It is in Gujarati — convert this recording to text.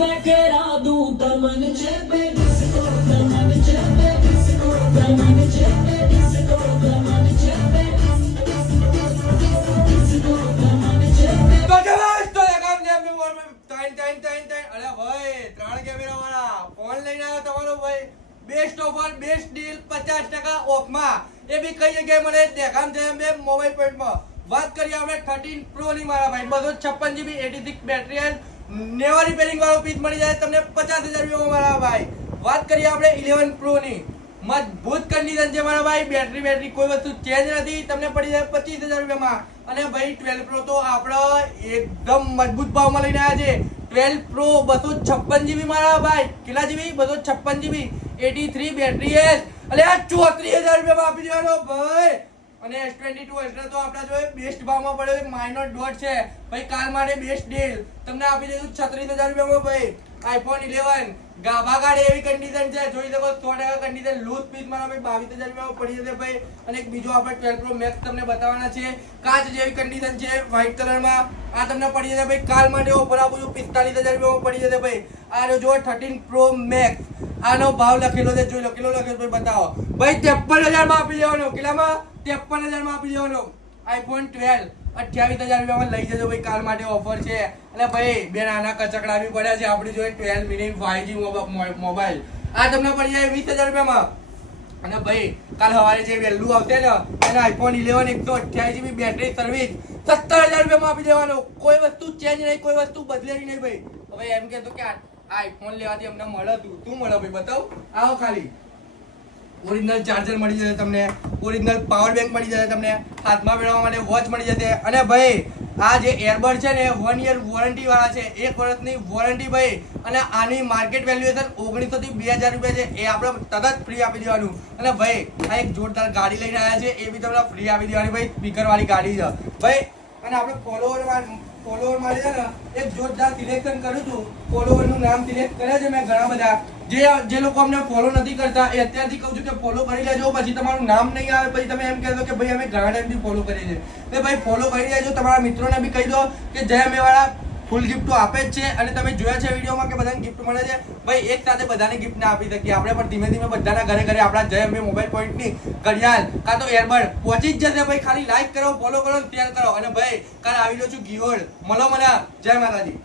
मैं करा दूं तमन चे पे डिस्को तमन चे पे डिस्को तमन चे पे डिस्को तमन चे पे डिस्को तमन चे पे તો જવાબ તો લગામ દે મે મોર મે ત્રણ અરે ભાઈ ત્રણ કેમેરા વાળા ફોન લઈને આવ્યો તમારો ભાઈ બેસ્ટ ઓફર બેસ્ટ ડીલ 50% ઓફમાં એ બી કઈ જગ્યાએ મળે દેખામ છે બે મોબાઈલ પોઈન્ટમાં વાત કરીએ આપણે 13 પ્રો ની મારા ભાઈ 256 GB 86 બેટરી નેવર રિપેરિંગ વાળો પીસ મળી જાય તમને 50000 રૂપિયામાં મારા ભાઈ વાત કરીએ આપણે 11 પ્રો ની મજબૂત કન્ડિશન છે મારા ભાઈ બેટરી કોઈ વસ્તુ ચેન્જ નથી તમને પડી જાય 25000 રૂપિયામાં અને ભાઈ 12 પ્રો તો આપણો એકદમ મજબૂત ભાવમાં લઈને આવ્યા છે 12 પ્રો 256 GB મારા ભાઈ કેટલા GB 256 GB 83 બેટરી એટલે આ 34000 રૂપિયામાં આપી દેવાનો ભાઈ અને S22 અલ્ટ્રા તો આપણા જોડે બેસ્ટ ભાવમાં પડ્યો એક માઇનર ડોટ છે ભાઈ કાલ માટે બેસ્ટ ડીલ તમને આપી દઈશું 36000 રૂપિયામાં ભાઈ iPhone 11 ગાભા ગાડી એવી કન્ડિશન છે જોઈ શકો 100% કન્ડિશન લૂઝ પીસ મારા ભાઈ 22000 રૂપિયામાં પડી જશે ભાઈ અને એક બીજો આપણે 12 પ્રો મેક્સ તમને બતાવવાના છે કાચ જેવી કન્ડિશન છે વ્હાઈટ કલરમાં આ તમને પડી જશે ભાઈ કાલ માટે ઓફર આપું છું 45000 રૂપિયામાં પડી જશે ભાઈ આ જો 13 પ્રો મેક્સ આનો ભાવ લખેલો છે જોઈ લો કેટલો લખેલો ભાઈ બતાવો ભાઈ 53000 માં આપી દેવાનો કેટલામાં 53000 માં આપી દેવાનો iPhone 12 28000 રૂપિયામાં લઈ જજો ભાઈ કાલ માટે ઓફર છે અને ભાઈ બે નાના કચકડા બી પડ્યા છે આપણી જોડે 12 મિની 5G મોબાઈલ આ તમને પડી જાય 20000 રૂપિયામાં અને ભાઈ કાલ સવારે જે વહેલું આવશે ને એનો iPhone 11 128 GB બેટરી સર્વિસ 17000 રૂપિયામાં આપી દેવાનો કોઈ વસ્તુ ચેન્જ નહીં કોઈ વસ્તુ બદલેલી નહીં ભાઈ હવે એમ કહેતો કે આ iPhone લેવાથી અમને મળે તું મળે ભાઈ બતાવ આવો ખાલી ઓરિજિનલ ચાર્જર મળી જશે તમને ઓરિજિનલ પાવર બેંક મળી જશે તમને હાથમાં પહેરવા માટે વોચ મળી જશે અને ભાઈ આ જે એરબડ છે ને 1 યર વોરંટી વાળા છે 1 વર્ષની વોરંટી ભાઈ અને આની માર્કેટ વેલ્યુએશન 1900 થી 2000 રૂપિયા છે એ આપણે તરત ફ્રી આપી દેવાનું અને ભાઈ આ એક જોરદાર ગાડી લઈને આવ્યા છે એ બી તમને ફ્રી આપી દેવાની ભાઈ સ્પીકર વાળી ગાડી છે ભાઈ અને આપણે ફોલોવર માટે છે ને એક જોરદાર સિલેક્શન કર્યું હતું ફોલોવરનું નામ સિલેક્ટ કર્યા છે મેં ઘણા બધા જે લોકો અમને ફોલો નથી કરતા એ અત્યારથી કહું છું કે ફોલો કરી લેજો પછી તમારું નામ નહીં આવે પછી તમે એમ કહેશો કે ભાઈ અમે ઘણા ટાઈમથી ફોલો કરીએ છીએ એટલે ભાઈ ફોલો કરી લેજો તમારા મિત્રોને બી કહી દો કે જય મેવાળા ફૂલ ગિફ્ટો આપે જ છે અને તમે જોયા છે વિડીયોમાં કે બધાને ગિફ્ટ મળે છે ભાઈ એક સાથે બધાને ગિફ્ટ ના આપી શકીએ આપણે પણ ધીમે ધીમે બધાના ઘરે આપણા જય અંબે મોબાઈલ પોઈન્ટની ઘડિયાળ કાં તો એરબડ પહોંચી જ જશે ભાઈ ખાલી લાઈક કરો ફોલો કરો શેર કરો અને ભાઈ કાલ આવી રહ્યો છું ગિહોડ મળો મને જય માતાજી